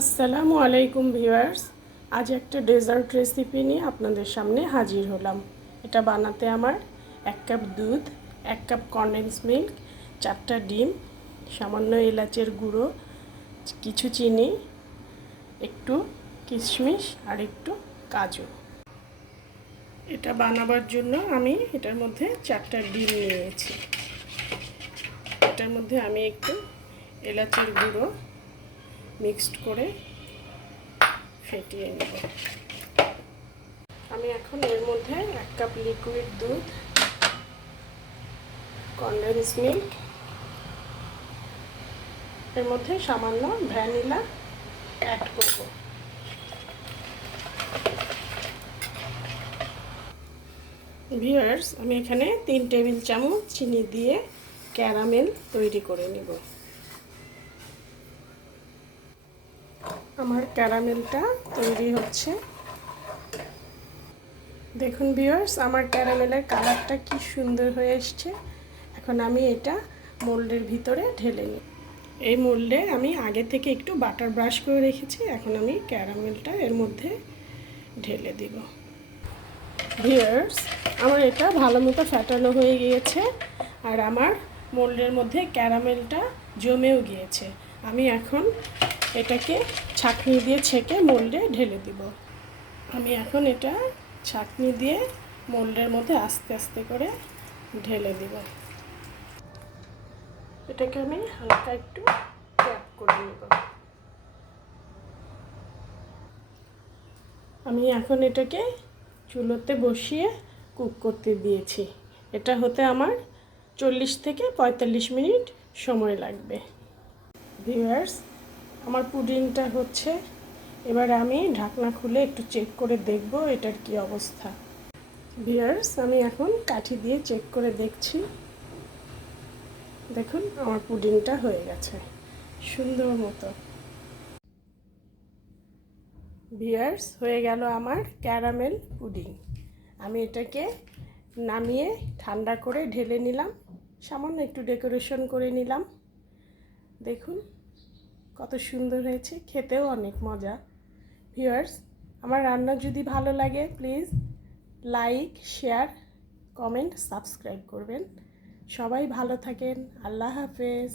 আসসালামু আলাইকুম ভিউয়ার্স। আজ একটা ডেজার্ট রেসিপি নিয়ে আপনাদের সামনে হাজির হলাম। এটা বানাতে আমার 1 কাপ দুধ, 1 কাপ কনডেন্স মিল্ক, 4টা ডিম, সামান্য এলাচের গুঁড়ো, কিছু চিনি, একটু কিশমিশ আর একটু কাজু। এটা বানাবার জন্য আমি এটার মধ্যে 4টা ডিম নিয়েছি। এটার মধ্যে আমি একটু এলাচের গুঁড়ো মিক্সড করে ফেটিয়ে নেব। আমি এখন এর মধ্যে 1 কাপ লিকুইড দুধ, কনডেন্স মিল্ক, এর মধ্যে সামান্য ভ্যানিলা অ্যাড করব। ভিউয়ার্স, আমি এখানে 3 টেবিল চামচ চিনি দিয়ে ক্যারামেল তৈরি করে নেব। আমার ক্যারামেলটা তৈরি হচ্ছে। দেখুন ভিউয়ার্স, আমার ক্যারামেলের কালারটা কি সুন্দর হয়ে এসছে। এখন আমি এটা মোল্ডের ভিতরে ঢেলে নিই। এই মোল্ডে আমি আগে থেকে একটু বাটার ব্রাশ করে রেখেছি। এখন আমি ক্যারামেলটা এর মধ্যে ঢেলে দিব। ভিউয়ার্স, আমার এটা ভালো মতো ফ্যাটানো হয়ে গিয়েছে আর আমার মোল্ডের মধ্যে ক্যারামেলটা জমেও গিয়েছে। আমি এখন এটাকে ছাঁকনি দিয়ে ছেঁকে মোল্ডে ঢেলে দিব। আমি এখন এটা ছাঁকনি দিয়ে মোল্ডের মধ্যে আস্তে আস্তে করে ঢেলে দিব। এটাকে আমি হালকা একটু ট্যাপ করে নেব। আমি এখন এটাকে চুলোতে বসিয়ে কুক করতে দিয়েছি। এটা হতে আমার 40 থেকে 45 মিনিট সময় লাগবে। ভিউয়ার্স, আমার পুডিংটা হচ্ছে। এবার আমি ঢাকনা খুলে একটু চেক করে দেখব এটার কি অবস্থা। ভিউয়ার্স, আমি এখন কাঠি দিয়ে চেক করে দেখছি। দেখুন, আমার পুডিংটা হয়ে গেছে সুন্দর মতো। ভিউয়ার্স, হয়ে গেল আমার ক্যারামেল পুডিং। আমি এটাকে নামিয়ে ঠান্ডা করে ঢেলে নিলাম, সামান্য একটু ডেকোরেশন করে নিলাম। দেখুন কত সুন্দর হয়েছে, খেতেও অনেক মজা। ভিউয়ার্স, আমার রান্না যদি ভালো লাগে please like, share, comment, subscribe করবেন। সবাই ভালো থাকেন। আল্লাহ হাফেজ।